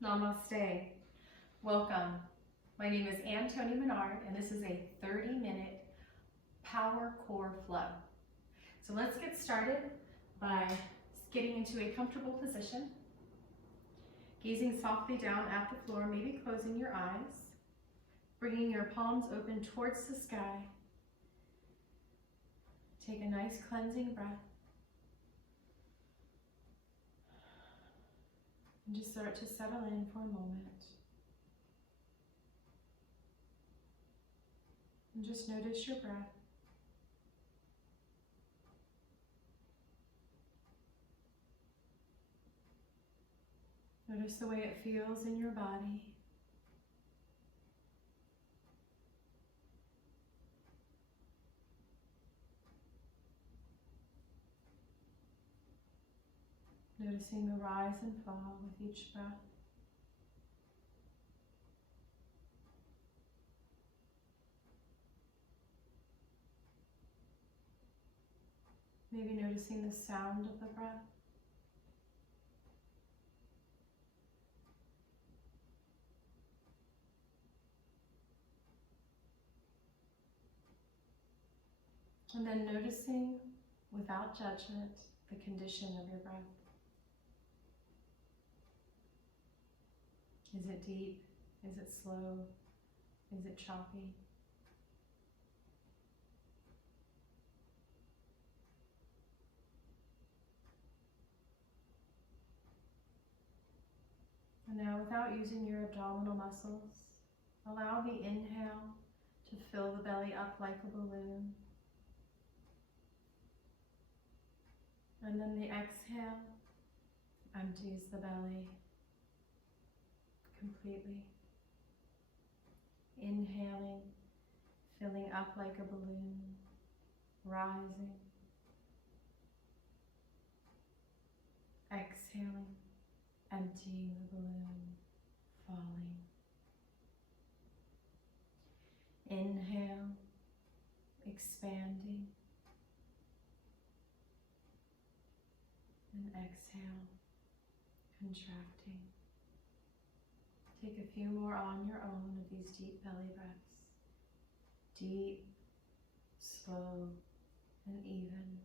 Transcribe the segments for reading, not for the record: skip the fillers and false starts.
Namaste. Welcome. My name is Toni Minard, and this is a 30-minute power core flow. So let's get started by getting into a comfortable position, gazing softly down at the floor, maybe closing your eyes, bringing your palms open towards the sky. Take a nice cleansing breath. And just start to settle in for a moment. And just notice your breath. Notice the way it feels in your body. Noticing the rise and fall with each breath. Maybe noticing the sound of the breath. And then noticing, without judgment, the condition of your breath. Is it deep? Is it slow? Is it choppy? And now, without using your abdominal muscles, allow the inhale to fill the belly up like a balloon. And then the exhale empties the belly completely. Inhaling, filling up like a balloon, rising. Exhaling, emptying the balloon, falling. Inhale, expanding. And exhale, contracting. Take a few more on your own of these deep belly breaths. Deep, slow, and even.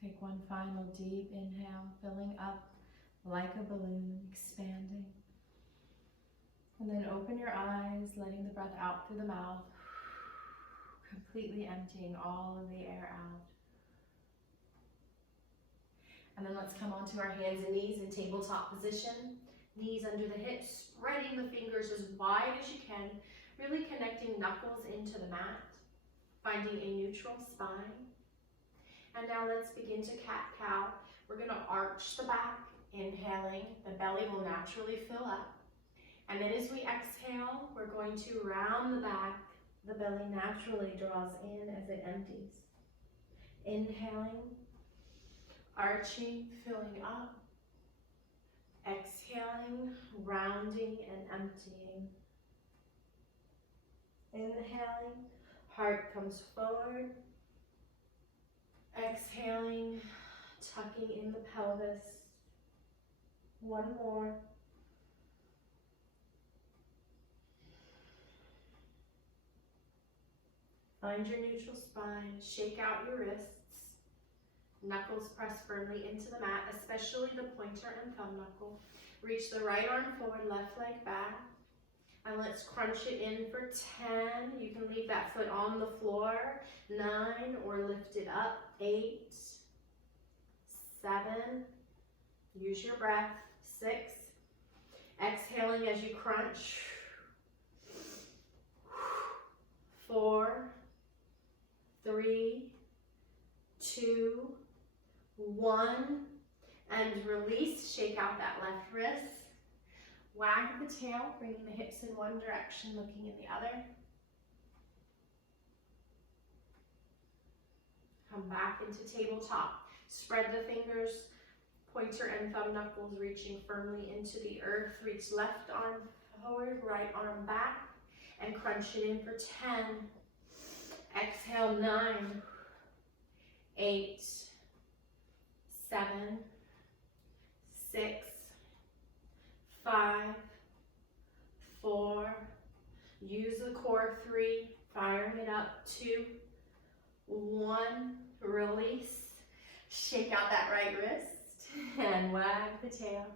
Take one final deep inhale, filling up like a balloon, expanding. And then open your eyes, letting the breath out through the mouth, completely emptying all of the air out. And then let's come onto our hands and knees in tabletop position. Knees under the hips, spreading the fingers as wide as you can, really connecting knuckles into the mat, finding a neutral spine. And now let's begin to cat-cow. We're going to arch the back, inhaling. The belly will naturally fill up. And then as we exhale, we're going to round the back. The belly naturally draws in as it empties. Inhaling, arching, filling up. Exhaling, rounding and emptying. Inhaling, heart comes forward. Exhaling, tucking in the pelvis. One more. Find your neutral spine, shake out your wrists. Knuckles press firmly into the mat, especially the pointer and thumb knuckle. Reach the right arm forward, left leg back. And let's crunch it in for 10. You can leave that foot on the floor. 9, or lift it up. 8, 7. Use your breath. 6. Exhaling as you crunch. 4, 3, 2, 1. And release. Shake out that left wrist. Wag the tail, bringing the hips in one direction, looking in the other. Come back into tabletop. Spread the fingers, Pointer and thumb knuckles reaching firmly into the earth. Reach left arm forward, right arm back, and crunch it in for 10. Exhale, 9, 8, 7, 6, 5, 4, use the core, 3, firing it up, 2, 1, release. Shake out that right wrist and wag the tail.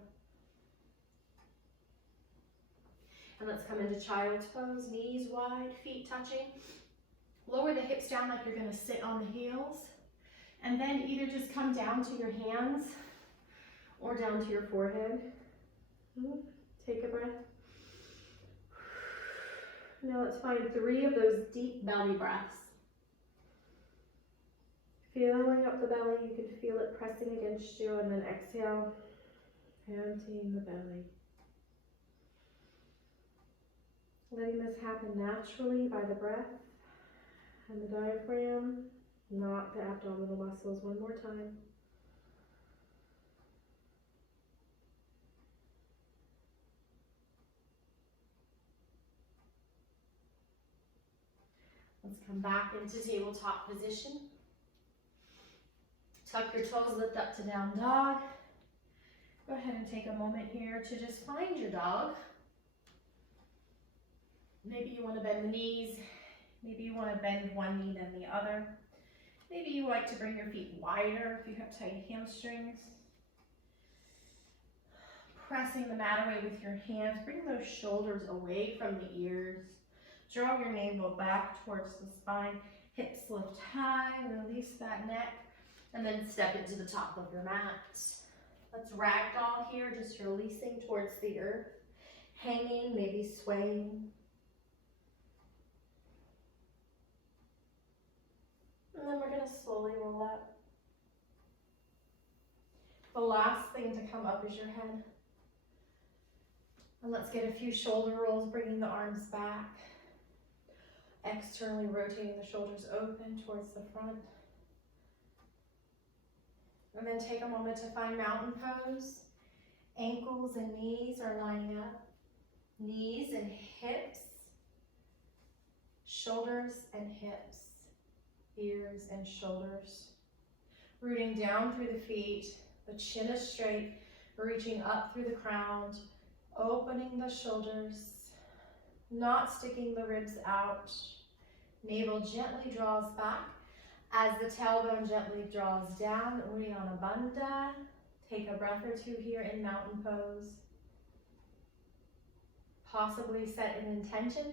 And let's come into child's pose, knees wide, feet touching. Lower the hips down like you're gonna sit on the heels. And then either just come down to your hands or down to your forehead. Take a breath. Now let's find 3 of those deep belly breaths. Filling up the belly, you can feel it pressing against you, and then exhale, emptying the belly. Letting this happen naturally by the breath and the diaphragm, not the abdominal muscles. One more time. Let's come back into tabletop position. Tuck your toes, lift up to down dog. Go ahead and take a moment here to just find your dog. Maybe you want to bend the knees. Maybe you want to bend one knee then the other. Maybe you like to bring your feet wider if you have tight hamstrings. Pressing the mat away with your hands. Bring those shoulders away from the ears. Draw your navel back towards the spine. Hips lift high. Release that neck. And then step into the top of your mat. Let's ragdoll here, just releasing towards the earth. Hanging, maybe swaying. And then we're going to slowly roll up. The last thing to come up is your head. And let's get a few shoulder rolls, bringing the arms back. Externally rotating the shoulders open towards the front. And then take a moment to find mountain pose. Ankles and knees are lining up. Knees and hips. Shoulders and hips. Ears and shoulders. Rooting down through the feet. The chin is straight. Reaching up through the crown. Opening the shoulders. Not sticking the ribs out. Navel gently draws back. As the tailbone gently draws down, Uddiyana Bandha. Take a breath or two here in mountain pose. Possibly set an intention.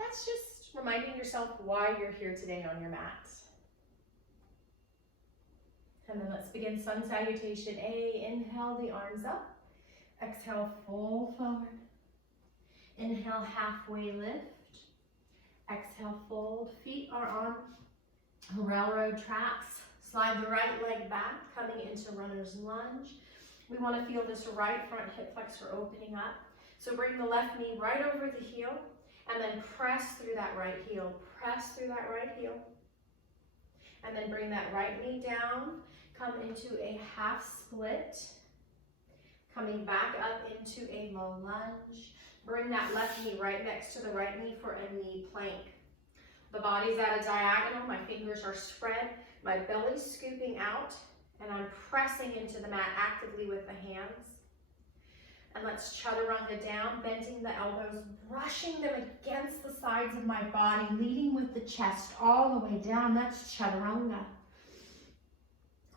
That's just reminding yourself why you're here today on your mat. And then let's begin sun salutation A. Inhale the arms up. Exhale, fold forward. Inhale, halfway lift. Exhale, fold. Feet are on railroad tracks. Slide the right leg back, coming into runner's lunge. We want to feel this right front hip flexor opening up. So bring the left knee right over the heel, and then press through that right heel. Press through that right heel. And then bring that right knee down. Come into a half split. Coming back up into a low lunge. Bring that left knee right next to the right knee for a knee plank. The body's at a diagonal, my fingers are spread, my belly's scooping out, and I'm pressing into the mat actively with the hands. And let's chaturanga down, bending the elbows, brushing them against the sides of my body, leading with the chest all the way down. That's chaturanga.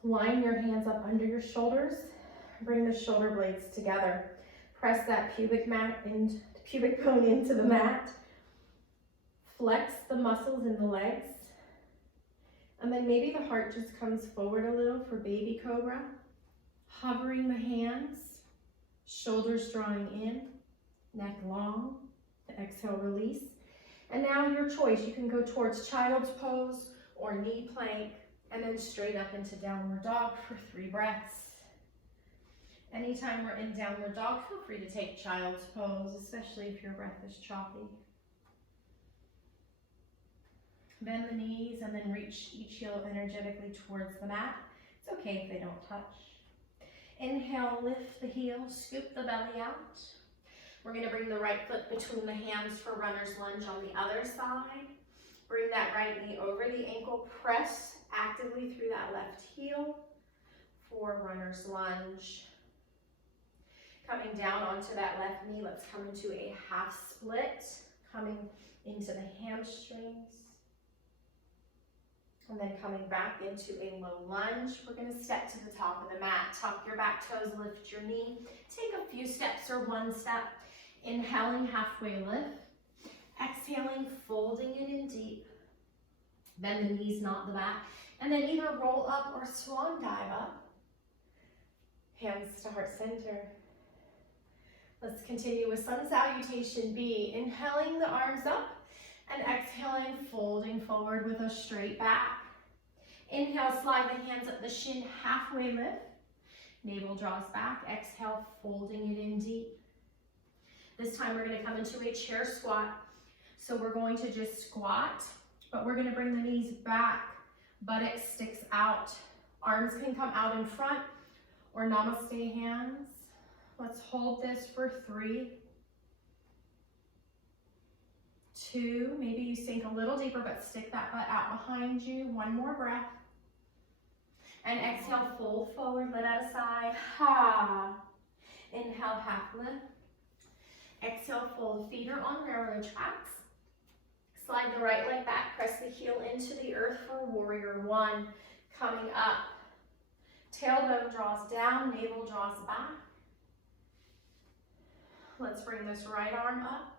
Line your hands up under your shoulders, bring the shoulder blades together. Press that pubic bone into the mat. Flex the muscles in the legs. And then maybe the heart just comes forward a little for baby cobra. Hovering the hands, shoulders drawing in, neck long. Exhale, release. And now your choice. You can go towards child's pose or knee plank, and then straight up into downward dog for 3 breaths. Anytime we're in downward dog, feel free to take child's pose, especially if your breath is choppy. Bend the knees and then reach each heel energetically towards the mat. It's okay if they don't touch. Inhale, lift the heels, scoop the belly out. We're gonna bring the right foot between the hands for runner's lunge on the other side. Bring that right knee over the ankle, press actively through that left heel for runner's lunge. Coming down onto that left knee, let's come into a half split, coming into the hamstrings. And then coming back into a low lunge. We're gonna step to the top of the mat, tuck your back toes, lift your knee. Take a few steps or one step. Inhaling, halfway lift. Exhaling, folding it in deep. Bend the knees, not the back. And then either roll up or swan dive up. Hands to heart center. Let's continue with sun salutation B. Inhaling the arms up and exhaling, folding forward with a straight back. Inhale, slide the hands up the shin, halfway lift. Navel draws back. Exhale, folding it in deep. This time we're gonna come into a chair squat. So we're going to just squat, but we're gonna bring the knees back, buttock sticks out. Arms can come out in front or namaste hands. Let's hold this for 3, 2, maybe you sink a little deeper, but stick that butt out behind you. 1 more breath. And exhale, fold forward, let out a sigh. Ha. Inhale, half lift. Exhale, fold, feet are on railroad tracks. Slide the right leg back, press the heel into the earth for warrior 1. Coming up, tailbone draws down, navel draws back. Let's bring this right arm up.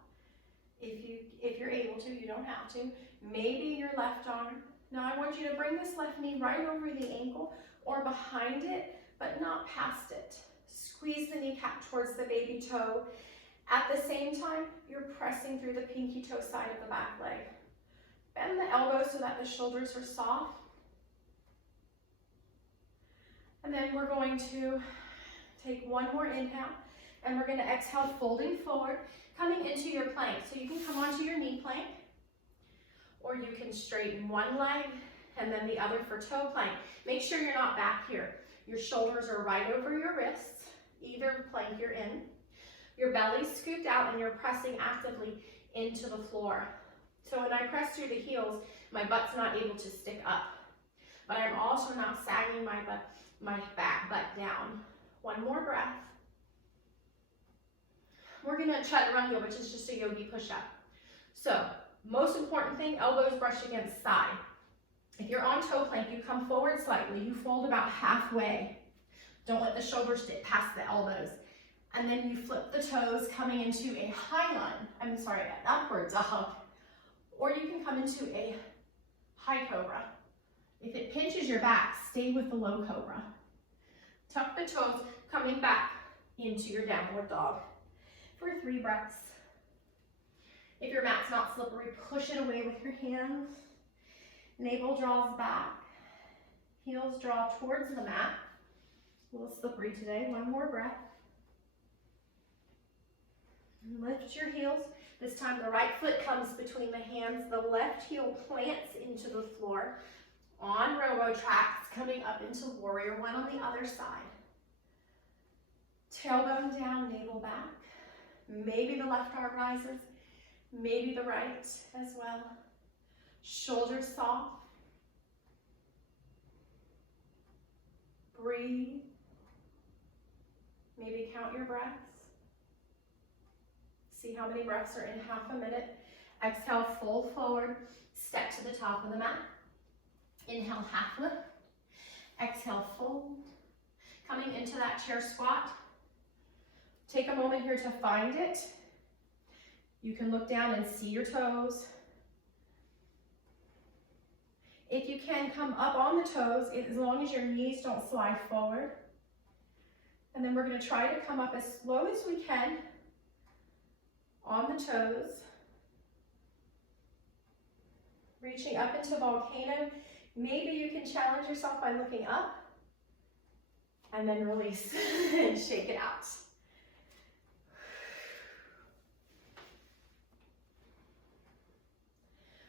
If you're able to, you don't have to. Maybe your left arm. Now I want you to bring this left knee right over the ankle or behind it, but not past it. Squeeze the kneecap towards the baby toe. At the same time, you're pressing through the pinky toe side of the back leg. Bend the elbows so that the shoulders are soft. And then we're going to take 1 more inhale, and we're going to exhale, folding forward, coming into your plank. So you can come onto your knee plank, or you can straighten one leg and then the other for toe plank. Make sure you're not back here. Your shoulders are right over your wrists, either plank you're in. Your belly's scooped out and you're pressing actively into the floor. So when I press through the heels, my butt's not able to stick up, but I'm also not sagging my back butt down. 1 more breath. We're gonna chaturanga, which is just a yogi push-up. So, most important thing, elbows brush against side. If you're on toe plank, you come forward slightly, you fold about halfway. Don't let the shoulders dip past the elbows. And then you flip the toes, coming into a high lunge, an upward dog. Or you can come into a high cobra. If it pinches your back, stay with the low cobra. Tuck the toes, coming back into your downward dog for 3 breaths. If your mat's not slippery, push it away with your hands. Navel draws back. Heels draw towards the mat. A little slippery today. 1 more breath. Lift your heels. This time the right foot comes between the hands. The left heel plants into the floor. On robo tracks, coming up into warrior 1 on the other side. Tailbone down, navel back. Maybe the left arm rises. Maybe the right as well. Shoulders soft. Breathe. Maybe count your breaths. See how many breaths are in half a minute. Exhale, fold forward. Step to the top of the mat. Inhale, half lift. Exhale, fold. Coming into that chair squat. Take a moment here to find it. You can look down and see your toes. If you can, come up on the toes as long as your knees don't slide forward. And then we're going to try to come up as slow as we can on the toes. Reaching up into volcano. Maybe you can challenge yourself by looking up and then release and shake it out.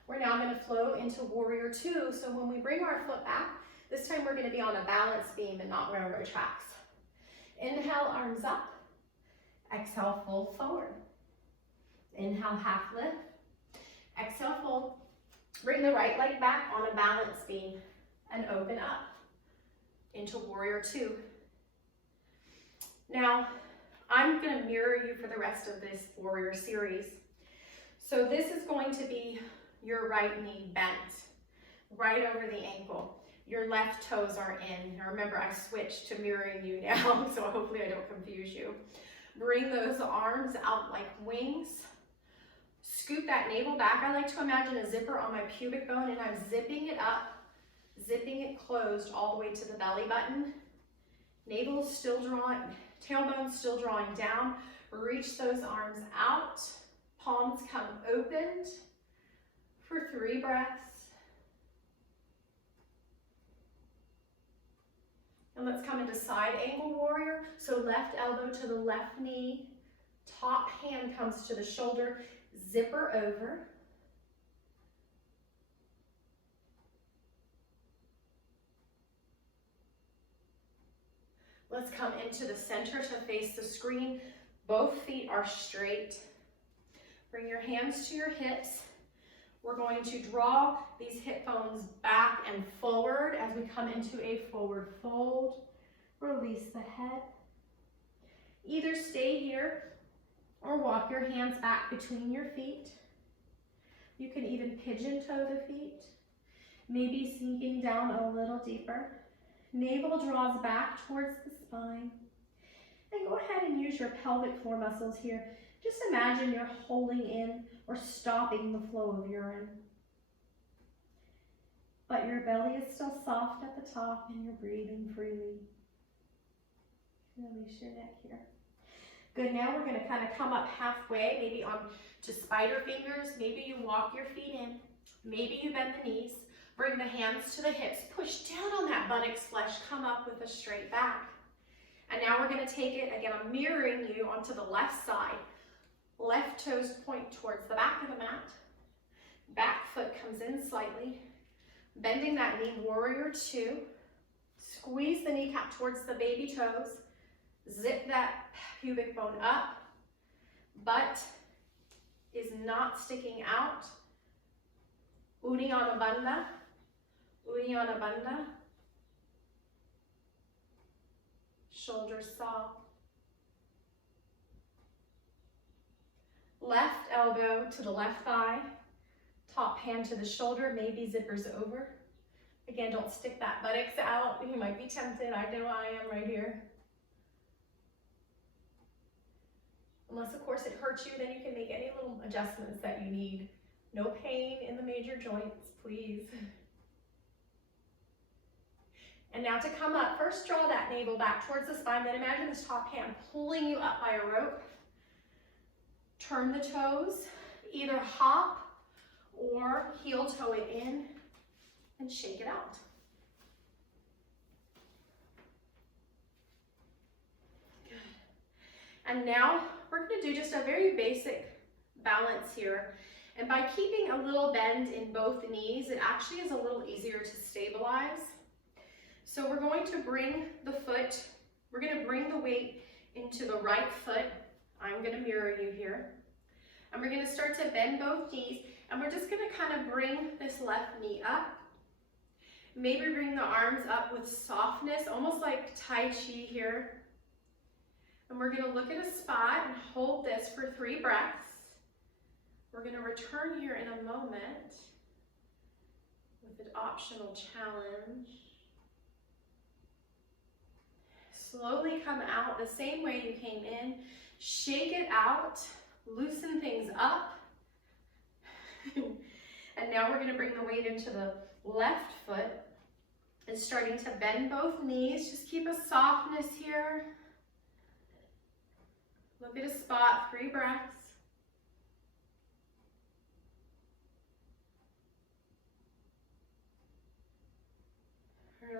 We're now going to flow into warrior 2. So when we bring our foot back, this time we're going to be on a balance beam and not railroad tracks. Inhale, arms up. Exhale, fold forward. Inhale, half lift. Exhale, fold. Bring the right leg back on a balance beam and open up into warrior two. Now, I'm going to mirror you for the rest of this warrior series. So this is going to be your right knee bent, right over the ankle. Your left toes are in. Now remember, I switched to mirroring you now, so hopefully I don't confuse you. Bring those arms out like wings. Scoop that navel back. I like to imagine a zipper on my pubic bone, and I'm zipping it up, zipping it closed all the way to the belly button. Navel still drawing, tailbone still drawing down. Reach those arms out. Palms come opened for 3 breaths. And let's come into side angle warrior. So left elbow to the left knee, top hand comes to the shoulder, zipper over. Let's come into the center to face the screen. Both feet are straight. Bring your hands to your hips. We're going to draw these hip bones back and forward as we come into a forward fold. Release the head. Either stay here or walk your hands back between your feet. You can even pigeon toe the feet, maybe sinking down a little deeper. Navel draws back towards the spine. And go ahead and use your pelvic floor muscles here. Just imagine you're holding in or stopping the flow of urine. But your belly is still soft at the top and you're breathing freely. Release your neck here. Good, now we're gonna kind of come up halfway, maybe on to spider fingers. Maybe you walk your feet in. Maybe you bend the knees. Bring the hands to the hips. Push down on that buttocks flesh. Come up with a straight back. And now we're gonna take it, again, I'm mirroring you onto the left side. Left toes point towards the back of the mat. Back foot comes in slightly. Bending that knee, warrior two. Squeeze the kneecap towards the baby toes. Zip that pubic bone up. Butt is not sticking out. Uddiyana Bandha. Uddiyana Bandha. Shoulders soft. Left elbow to the left thigh. Top hand to the shoulder, maybe zippers over. Again, don't stick that buttocks out. You might be tempted. I know I am right here. Unless, of course, it hurts you, then you can make any little adjustments that you need. No pain in the major joints, please. And now to come up, first draw that navel back towards the spine, then imagine this top hand pulling you up by a rope. Turn the toes, either hop or heel toe it in and shake it out. Good. And now we're going to do just a very basic balance here. And by keeping a little bend in both knees, it actually is a little easier to stabilize. So we're going to bring the foot, we're going to bring the weight into the right foot. I'm going to mirror you here. And we're going to start to bend both knees. And we're just going to kind of bring this left knee up. Maybe bring the arms up with softness, almost like Tai Chi here. And we're going to look at a spot and hold this for 3 breaths. We're going to return here in a moment with an optional challenge. Slowly come out the same way you came in. Shake it out. Loosen things up. And now we're going to bring the weight into the left foot and starting to bend both knees. Just keep a softness here. Look at a spot, 3 breaths.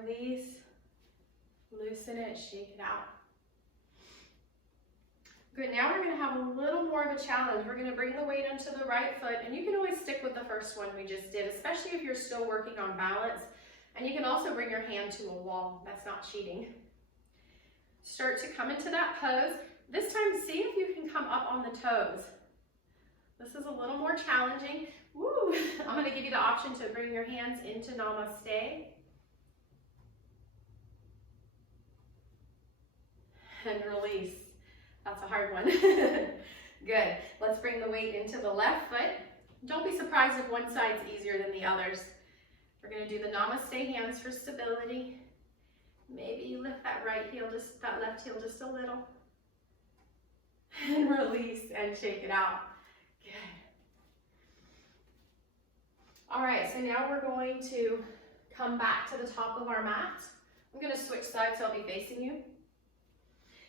Release, loosen it, shake it out. Good, now we're going to have a little more of a challenge. We're going to bring the weight onto the right foot, and you can always stick with the first one we just did, especially if you're still working on balance. And you can also bring your hand to a wall. That's not cheating. Start to come into that pose. This time, see if you can come up on the toes. This is a little more challenging. Woo! I'm going to give you the option to bring your hands into Namaste. And release. That's a hard one. Good. Let's bring the weight into the left foot. Don't be surprised if one side's easier than the others. We're going to do the Namaste hands for stability. Maybe you lift that left heel just a little. And release and shake it out. Good. All right, so now we're going to come back to the top of our mat. I'm going to switch sides so I'll be facing you.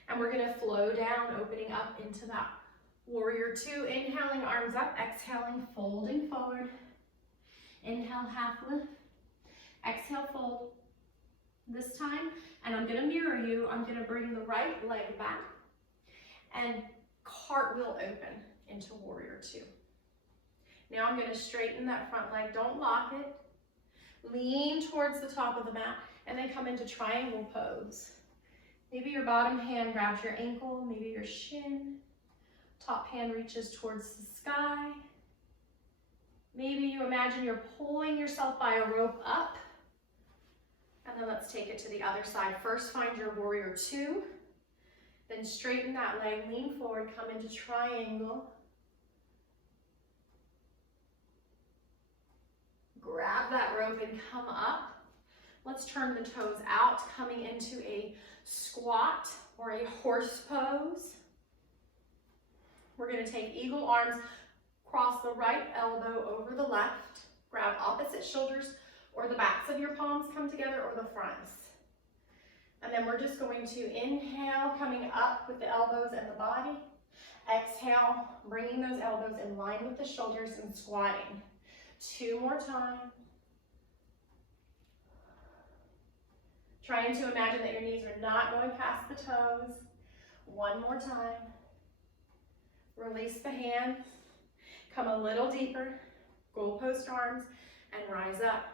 And we're going to flow down, opening up into that warrior two. Inhaling, arms up. Exhaling, folding forward. Inhale, half lift. Exhale, fold. This time, and I'm going to mirror you. I'm going to bring the right leg back and cartwheel open into warrior two. Now I'm going to straighten that front leg. Don't lock it. Lean towards the top of the mat and then come into triangle pose. Maybe your bottom hand grabs your ankle, maybe your shin. Top hand reaches towards the sky. Maybe you imagine you're pulling yourself by a rope up. And then let's take it to the other side. First, find your warrior two. Then straighten that leg, lean forward, come into triangle. Grab that rope and come up. Let's turn the toes out, coming into a squat or a horse pose. We're going to take eagle arms, cross the right elbow over the left, grab opposite shoulders, or the backs of your palms come together, or the fronts. And then we're just going to inhale, coming up with the elbows and the body. Exhale, bringing those elbows in line with the shoulders and squatting. 2 more times. Trying to imagine that your knees are not going past the toes. 1 more time. Release the hands. Come a little deeper. Goalpost arms and rise up.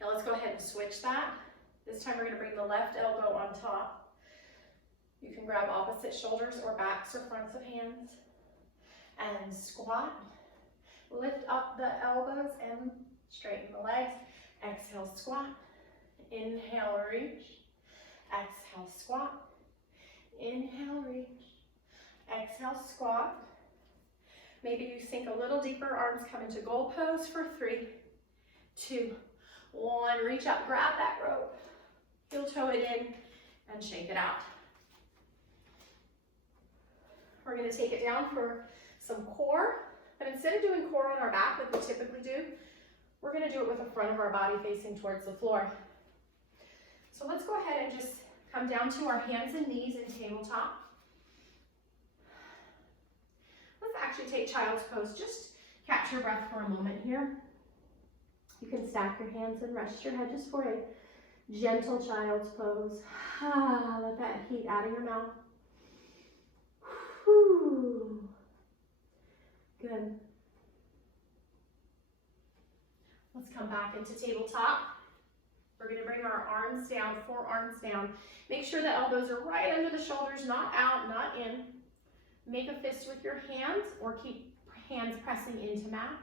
Now let's go ahead and switch that. This time we're going to bring the left elbow on top. You can grab opposite shoulders or backs or fronts of hands. And squat. Lift up the elbows and straighten the legs. Exhale, squat. Inhale, reach. Exhale, squat. Inhale, reach. Exhale, squat. Maybe you sink a little deeper. Arms come into goal pose for 3, 2, 1. Reach up, grab that rope. Heel toe it in and shake it out. We're going to take it down for some core. But instead of doing core on our back like we typically do, we're going to do it with the front of our body facing towards the floor. So let's go ahead and just come down to our hands and knees in tabletop. Let's actually take child's pose. Just catch your breath for a moment here. You can stack your hands and rest your head just for a gentle child's pose. Let that heat out of your mouth. Whew. Good. Let's come back into tabletop. We're going to bring our arms down, forearms down. Make sure the elbows are right under the shoulders, not out, not in. Make a fist with your hands or keep hands pressing into mat.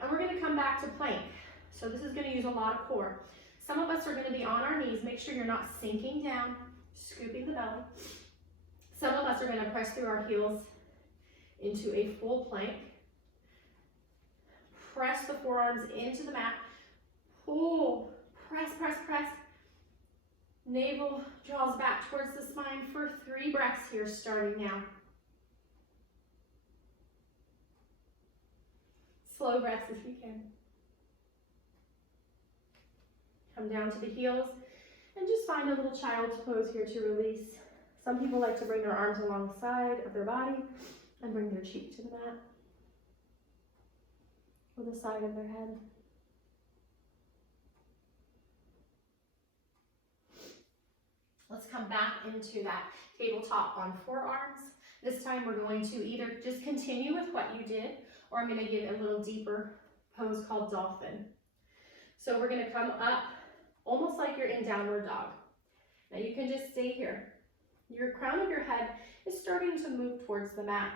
And we're going to come back to plank. So this is going to use a lot of core. Some of us are going to be on our knees. Make sure you're not sinking down, scooping the belly. Some of us are going to press through our heels into a full plank. Press the forearms into the mat. Pull, press, press, press. Navel draws back towards the spine for 3 breaths here, starting now. Slow breaths if you can. Come down to the heels and just find a little child's pose here to release. Some people like to bring their arms along the side of their body and bring their cheek to the mat or the side of their head. Let's come back into that tabletop on forearms. This time we're going to either just continue with what you did, or I'm going to get a little deeper pose called dolphin. So we're going to come up almost like you're in downward dog. Now you can just stay here. Your crown of your head is starting to move towards the mat.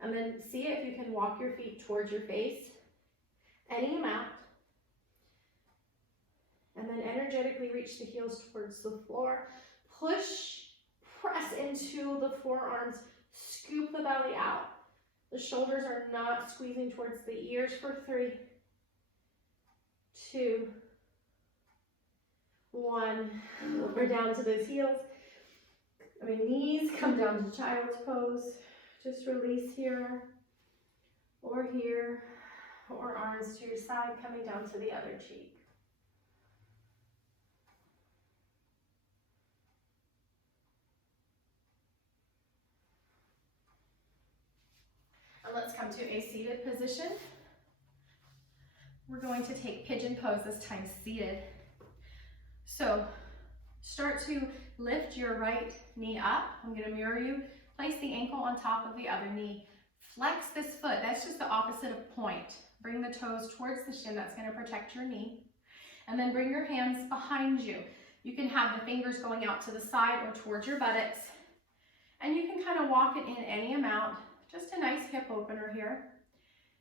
And then see if you can walk your feet towards your face, any amount. And then energetically reach the heels towards the floor. Push, press into the forearms, scoop the belly out. The shoulders are not squeezing towards the ears for 3, 2, 1. We're down to those heels. Knees come down to child's pose. Just release here, or arms to your side, coming down to the other cheek. And let's come to a seated position. We're going to take pigeon pose, this time seated. So start to lift your right knee up. I'm going to mirror you. Place the ankle on top of the other knee. Flex this foot. That's just the opposite of point. Bring the toes towards the shin. That's going to protect your knee. And then bring your hands behind you. You can have the fingers going out to the side or towards your buttocks. And you can kind of walk it in any amount. Just a nice hip opener here.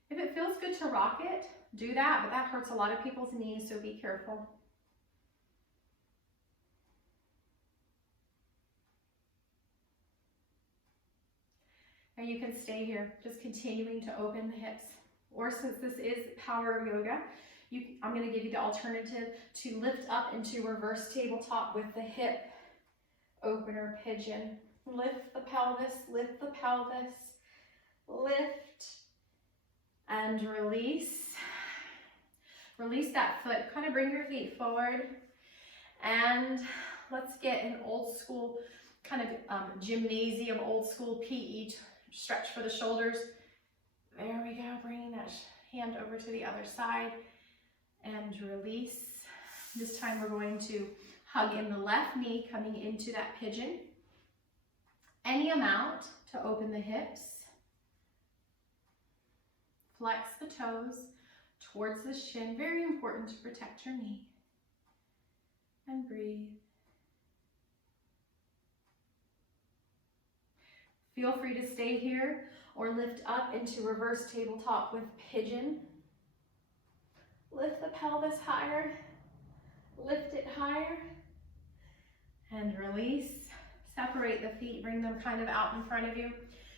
If it feels good to rock it, do that, but that hurts a lot of people's knees, so be careful. And you can stay here, just continuing to open the hips. Or since this is power yoga, I'm going to give you the alternative to lift up into reverse tabletop with the hip opener pigeon. Lift the pelvis, lift the pelvis, lift and release. Release that foot, kind of bring your feet forward. And let's get an old school, kind of gymnasium, old school PE stretch for the shoulders. There we go, bringing that hand over to the other side and release. This time we're going to hug in the left knee, coming into that pigeon. Any amount to open the hips. Flex the toes towards the shin. Very important to protect your knee. And breathe. Feel free to stay here or lift up into reverse tabletop with pigeon. Lift the pelvis higher. Lift it higher. And release. Separate the feet, bring them kind of out in front of you.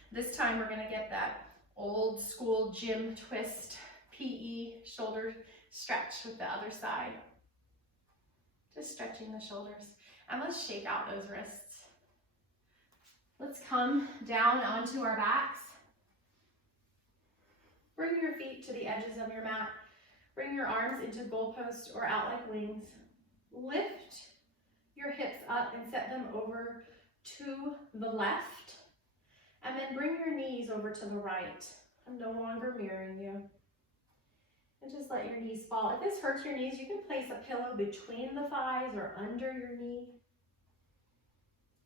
This time we're going to get that old school gym twist PE shoulder stretch with the other side. Just stretching the shoulders. And let's shake out those wrists. Let's come down onto our backs. Bring your feet to the edges of your mat. Bring your arms into goalposts or out like wings. Lift your hips up and set them over to the left. And then bring your knees over to the right. I'm no longer mirroring you. And just let your knees fall. If this hurts your knees, you can place a pillow between the thighs or under your knee.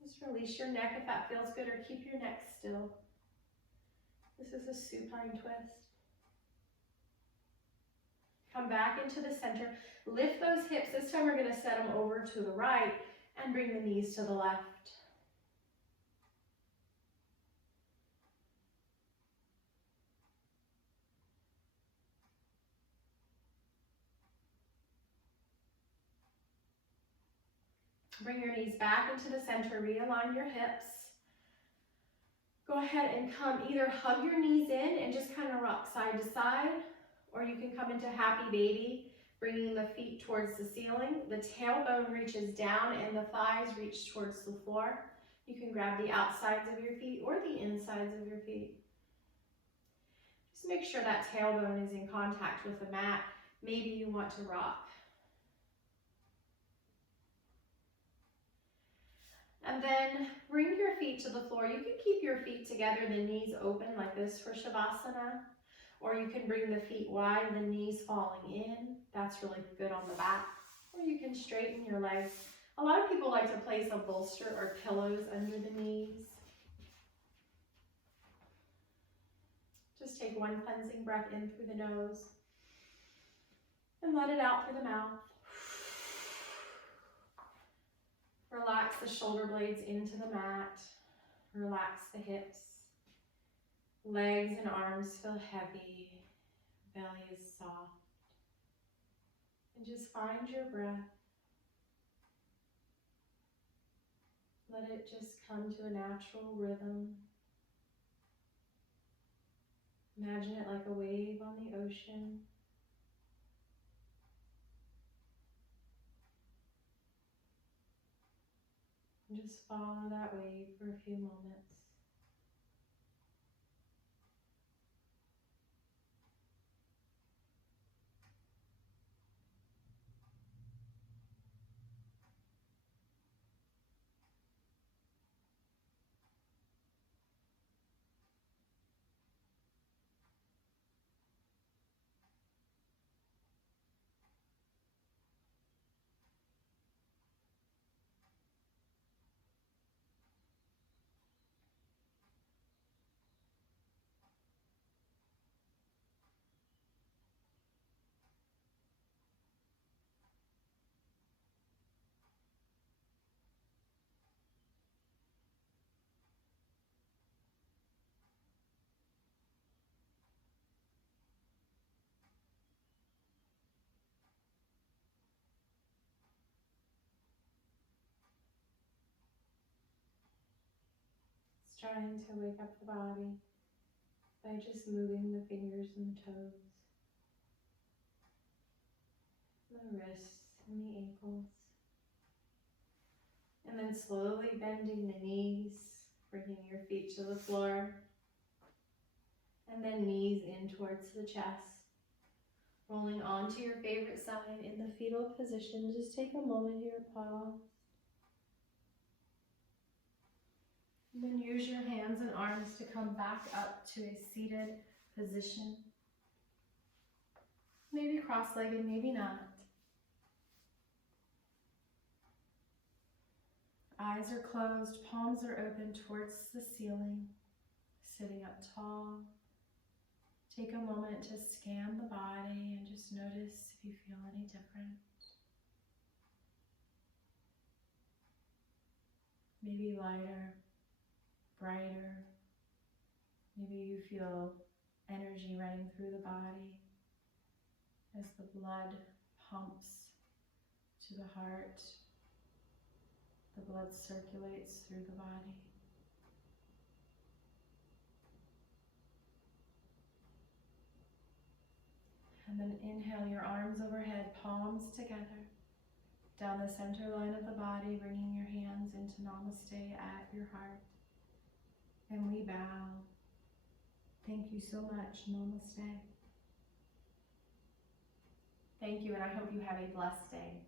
Just release your neck if that feels good, or keep your neck still. This is a supine twist. Come back into the center. Lift those hips. This time we're going to set them over to the right and bring the knees to the left. Bring your knees back into the center, realign your hips. Go ahead and come either hug your knees in and just kind of rock side to side, or you can come into happy baby, bringing the feet towards the ceiling. The tailbone reaches down and the thighs reach towards the floor. You can grab the outsides of your feet or the insides of your feet. Just make sure that tailbone is in contact with the mat. Maybe you want to rock. And then bring your feet to the floor. You can keep your feet together, the knees open like this for Shavasana. Or you can bring the feet wide, the knees falling in. That's really good on the back. Or you can straighten your legs. A lot of people like to place a bolster or pillows under the knees. Just take one cleansing breath in through the nose. And let it out through the mouth. Relax the shoulder blades into the mat. Relax the hips. Legs and arms feel heavy. Belly is soft. And just find your breath. Let it just come to a natural rhythm. Imagine it like a wave on the ocean. And just follow that wave for a few moments. It's trying to wake up the body by just moving the fingers and the toes, the wrists and the ankles. And then slowly bending the knees, bringing your feet to the floor. And then knees in towards the chest. Rolling onto your favorite side in the fetal position. Just take a moment here, pause. And then use your hands and arms to come back up to a seated position. Maybe cross-legged, maybe not. Eyes are closed, palms are open towards the ceiling. Sitting up tall. Take a moment to scan the body and just notice if you feel any different. Maybe lighter, brighter. Maybe you feel energy running through the body as the blood pumps to the heart. The blood circulates through the body. And then inhale your arms overhead, palms together, down the center line of the body, bringing your hands into Namaste at your heart. And we bow. Thank you so much. Namaste. Thank you, and I hope you have a blessed day.